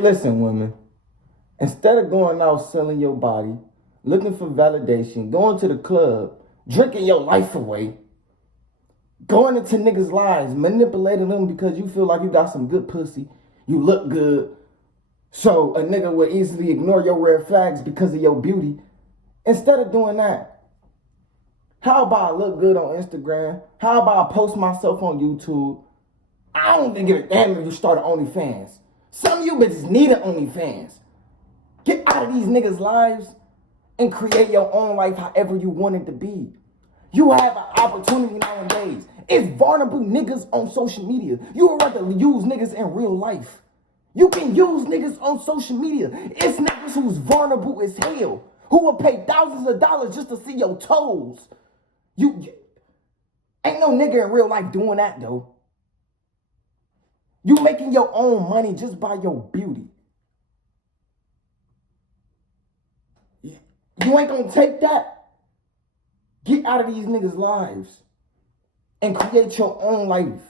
Listen, women, instead of going out selling your body, looking for validation, going to the club, drinking your life away, going into niggas' lives, manipulating them because you feel like you got some good pussy, you look good, so a nigga will easily ignore your red flags because of your beauty. Instead of doing that, how about I look good on Instagram? How about I post myself on YouTube? I don't even give a damn if you start an OnlyFans. Some of you bitches need an OnlyFans. Get out of these niggas' lives and create your own life however you want it to be. You have an opportunity nowadays. It's vulnerable niggas on social media. You would rather use niggas in real life. You can use niggas on social media. It's niggas who's vulnerable as hell, who will pay thousands of dollars just to see your toes. You ain't no nigga in real life doing that though. You making your own money just by your beauty. You ain't gonna take that. Get out of these niggas' lives and create your own life.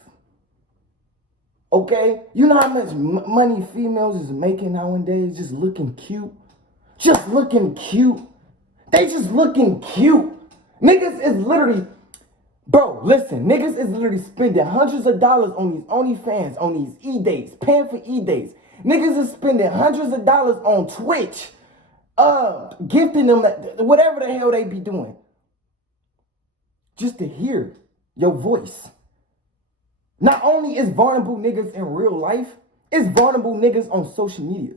Okay? You know how much money females is making nowadays just looking cute? Just looking cute. They just looking cute. Niggas is literally, bro, listen, niggas is literally spending hundreds of dollars on these OnlyFans, on these E-dates, paying for E-dates. Niggas is spending hundreds of dollars on Twitch, gifting them, whatever the hell they be doing, just to hear your voice. Not only is vulnerable niggas in real life, it's vulnerable niggas on social media.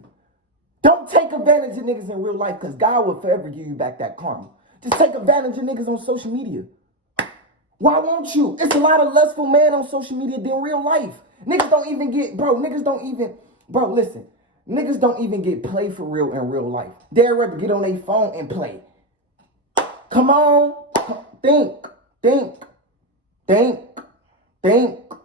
Don't take advantage of niggas in real life because God will forever give you back that karma. Just take advantage of niggas on social media. Why won't you? It's a lot of lustful men on social media than real life. Niggas don't even get, listen. Niggas don't even get play for real in real life. They'd rather get on their phone and play. Come on. Think.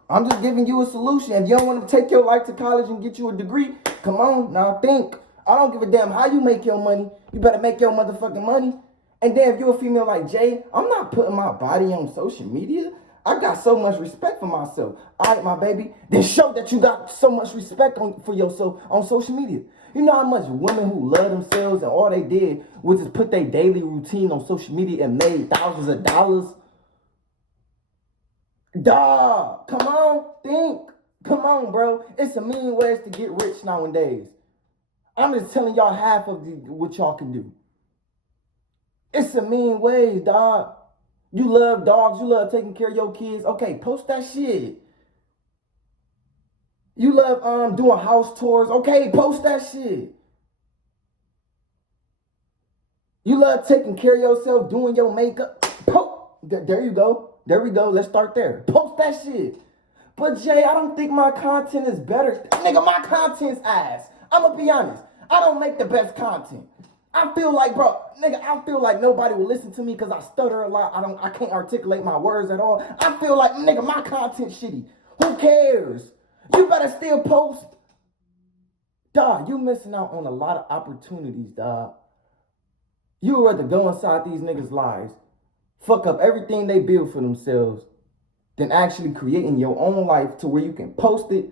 I'm just giving you a solution. If you don't want to take your life to college and get you a degree, come on, now think. I don't give a damn how you make your money. You better make your motherfucking money. And then if you're a female like Jay, I'm not putting my body on social media. I got so much respect for myself. All right, my baby. Then show that you got so much respect for yourself on social media. You know how much women who love themselves and all they did was just put their daily routine on social media and made thousands of dollars? Dawg, come on, think. Come on, bro. It's a million ways to get rich nowadays. I'm just telling y'all half of what y'all can do. It's a million ways, dog. You love dogs. You love taking care of your kids. Okay, post that shit. You love doing house tours. Okay, post that shit. You love taking care of yourself, doing your makeup. There you go. There we go. Let's start there. Post that shit. But Jay, I don't think my content is better. Nigga, my content's ass. I'm gonna be honest. I don't make the best content. I feel like, I feel like nobody will listen to me because I stutter a lot. I can't articulate my words at all. I feel like, nigga, my content's shitty. Who cares? You better still post. Dog, you missing out on a lot of opportunities, dog. You would rather go inside these niggas' lives, fuck up everything they build for themselves, than actually creating your own life to where you can post it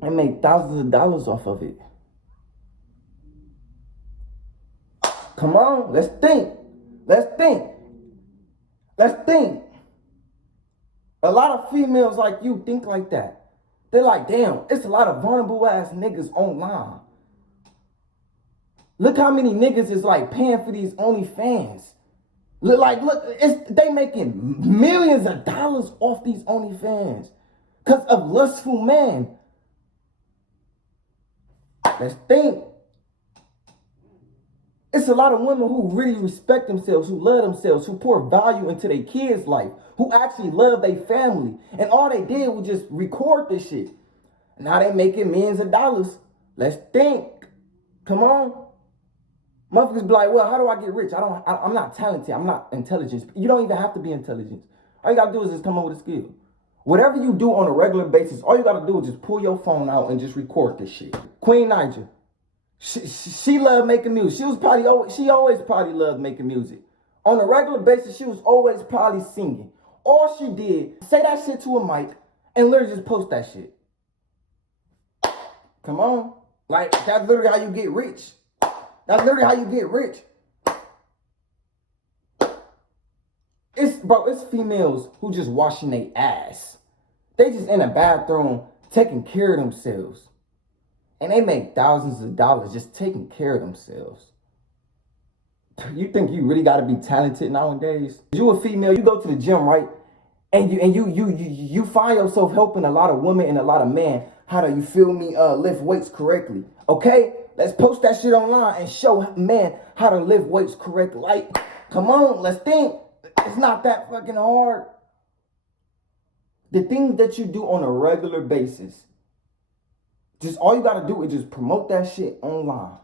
and make thousands of dollars off of it. Come on, let's think. A lot of females like you think like that. They're like, damn, it's a lot of vulnerable ass niggas online. Look how many niggas is like paying for these OnlyFans. They making millions of dollars off these OnlyFans because of lustful men. Let's think. It's a lot of women who really respect themselves, who love themselves, who pour value into their kids' life, who actually love their family. And all they did was just record this shit. Now they making millions of dollars. Let's think. Come on. Motherfuckers be like, well, how do I get rich? I'm not talented. I'm not intelligent. You don't even have to be intelligent. All you got to do is just come up with a skill. Whatever you do on a regular basis, all you got to do is just pull your phone out and just record this shit. Queen Niger. She loved making music. She always probably loved making music. On a regular basis, she was always probably singing. All she did, say that shit to a mic and literally just post that shit. Come on. Like, that's literally how you get rich. That's literally how you get rich. It's females who just washing their ass. They just in a bathroom taking care of themselves. And they make thousands of dollars just taking care of themselves. You think you really gotta be talented nowadays? You a female, you go to the gym, right? And you find yourself helping a lot of women and a lot of men how to, you feel me, lift weights correctly. Okay? Let's post that shit online and show men how to lift weights correctly. Like, come on, let's think. It's not that fucking hard. The things that you do on a regular basis, just all you gotta do is just promote that shit online.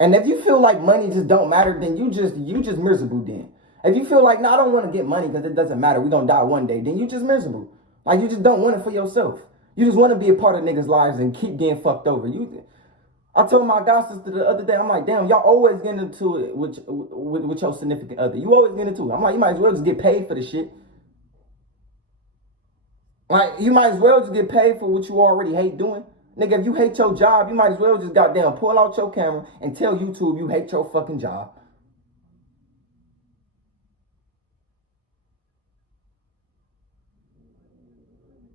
And if you feel like money just don't matter, then you just miserable then. If you feel like, no, I don't want to get money because it doesn't matter, we're gonna die one day, then you just miserable. Like, you just don't want it for yourself. You just want to be a part of niggas' lives and keep getting fucked over. I told my god sister the other day, I'm like, damn, y'all always get into it with your significant other. You always get into it. I'm like, you might as well just get paid for the shit. Like, you might as well just get paid for what you already hate doing. Nigga, if you hate your job, you might as well just goddamn pull out your camera and tell YouTube you hate your fucking job.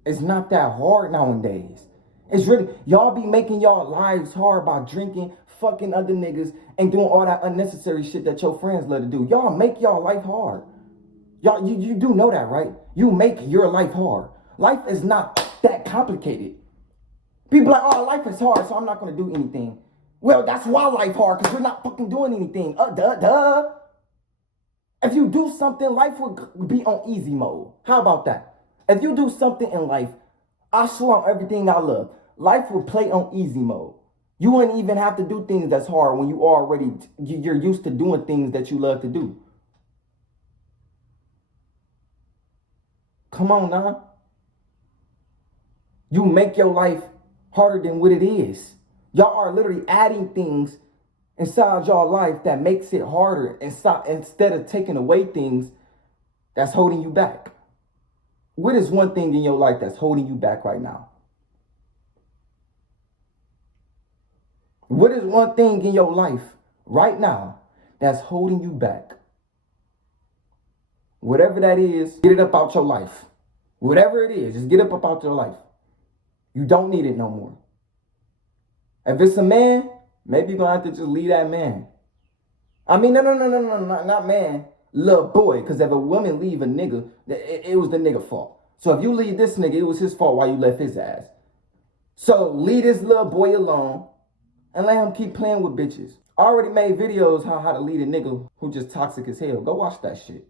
It's not that hard nowadays. It's really, y'all be making y'all lives hard by drinking, fucking other niggas, and doing all that unnecessary shit that your friends love to do. Y'all make y'all life hard. Y'all, you do know that, right? You make your life hard. Life is not that complicated. People like, oh, life is hard, so I'm not going to do anything. Well, that's why life hard, because we're not fucking doing anything. Duh. If you do something, life would be on easy mode. How about that? If you do something in life, I swear on everything I love, life will play on easy mode. You wouldn't even have to do things that's hard when you're used to doing things that you love to do. Come on now. You make your life harder than what it is. Y'all are literally adding things inside y'all life that makes it harder instead of taking away things that's holding you back. What is one thing in your life that's holding you back right now? What is one thing in your life right now that's holding you back? Whatever that is, get it up out your life. Whatever it is, just get it up out your life. You don't need it no more. If it's a man, maybe you're going to have to just leave that man. I mean, no, not man. Little boy, because if a woman leave a nigga, it was the nigga fault. So if you leave this nigga, it was his fault why you left his ass. So leave this little boy alone and let him keep playing with bitches. I already made videos how to lead a nigga who just toxic as hell. Go watch that shit.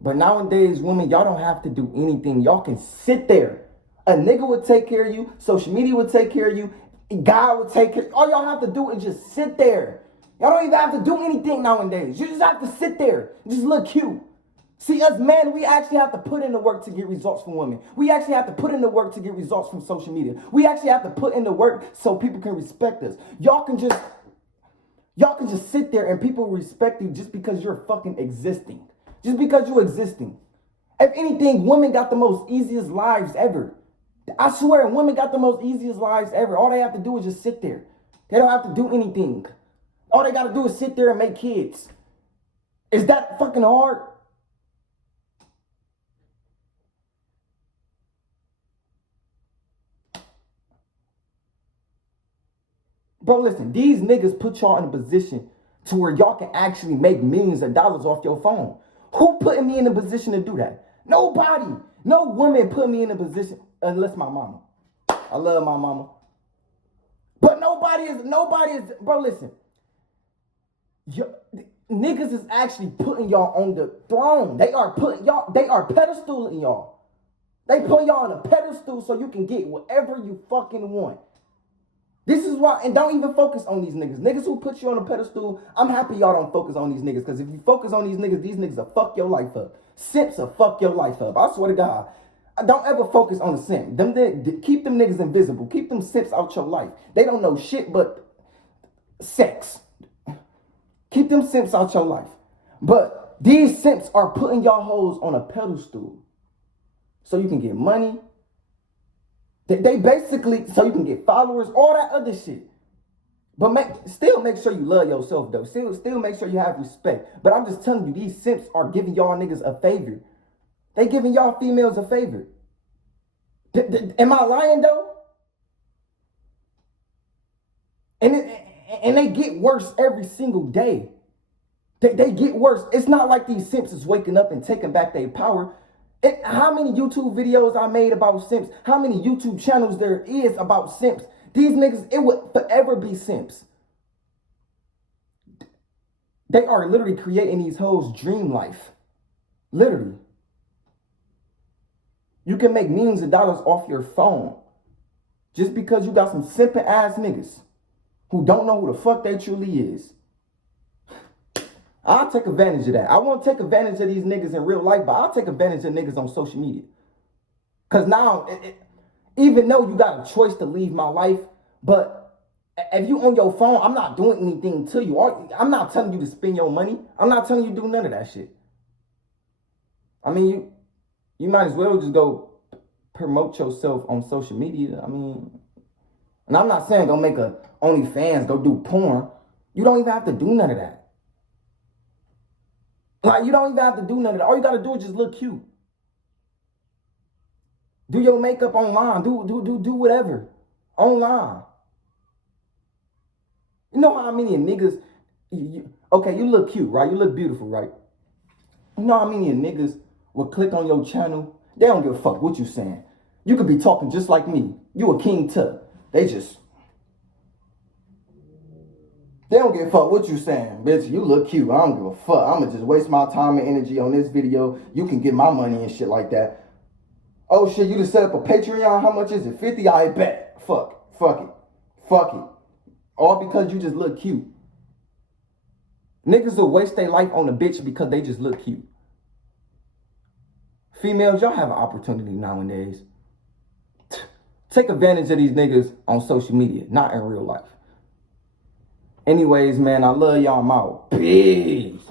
But nowadays, women, y'all don't have to do anything. Y'all can sit there. A nigga would take care of you. Social media would take care of you. God would take care. All y'all have to do is just sit there. Y'all don't even have to do anything nowadays. You just have to sit there. Just look cute. See, us men, we actually have to put in the work to get results from women. We actually have to put in the work to get results from social media. We actually have to put in the work so people can respect us. Y'all can just sit there and people respect you just because you're fucking existing. Just because you're existing. If anything, women got the most easiest lives ever. I swear, women got the most easiest lives ever. All they have to do is just sit there. They don't have to do anything. All they got to do is sit there and make kids. Is that fucking hard? Bro, listen, these niggas put y'all in a position to where y'all can actually make millions of dollars off your phone. Who put me in a position to do that? Nobody. No woman put me in a position, unless my mama. I love my mama. But nobody is, bro, listen. Niggas is actually putting y'all on the throne. They are pedestaling y'all. They put y'all on a pedestal so you can get whatever you fucking want. This is why, and don't even focus on these niggas. Niggas who put you on a pedestal, I'm happy y'all don't focus on these niggas. Because if you focus on these niggas will fuck your life up. Simps will fuck your life up. I swear to God. Don't ever focus on the simp. Keep them niggas invisible. Keep them simps out your life. They don't know shit but sex. Keep them simps out your life. But these simps are putting y'all hoes on a pedestal. so you can get money. They basically, so you can get followers, all that other shit. But still make sure you love yourself, though. Still make sure you have respect. But I'm just telling you, these simps are giving y'all niggas a favor. They giving y'all females a favor. Am I lying, though? And they get worse every single day. They get worse. It's not like these simps is waking up and taking back their power. How many YouTube videos I made about simps? How many YouTube channels there is about simps? These niggas, it would forever be simps. They are literally creating these hoes' dream life. Literally. You can make millions of dollars off your phone just because you got some simping ass niggas who don't know who the fuck they truly is. I'll take advantage of that. I won't take advantage of these niggas in real life, but I'll take advantage of niggas on social media. Because now, even though you got a choice to leave my life, but if you on your phone, I'm not doing anything to you. I'm not telling you to spend your money. I'm not telling you to do none of that shit. I mean, you might as well just go promote yourself on social media. I mean, and I'm not saying go make a OnlyFans, go do porn. You don't even have to do none of that. Like, you don't even have to do none of that. All you gotta do is just look cute. Do your makeup online. Do whatever online. You know how many niggas, okay, you look cute, right? You look beautiful, right? You know how many niggas will click on your channel? They don't give a fuck what you saying. You could be talking just like me. You a King Tut. They don't give a fuck what you saying. Bitch, you look cute. I don't give a fuck. I'ma just waste my time and energy on this video. You can get my money and shit like that. Oh shit, you just set up a Patreon? How much is it? 50? I bet. Fuck it. All because you just look cute. Niggas will waste their life on a bitch because they just look cute. Females, y'all have an opportunity nowadays. Take advantage of these niggas on social media, not in real life. Anyways, man, I love y'all. I'm out. Peace.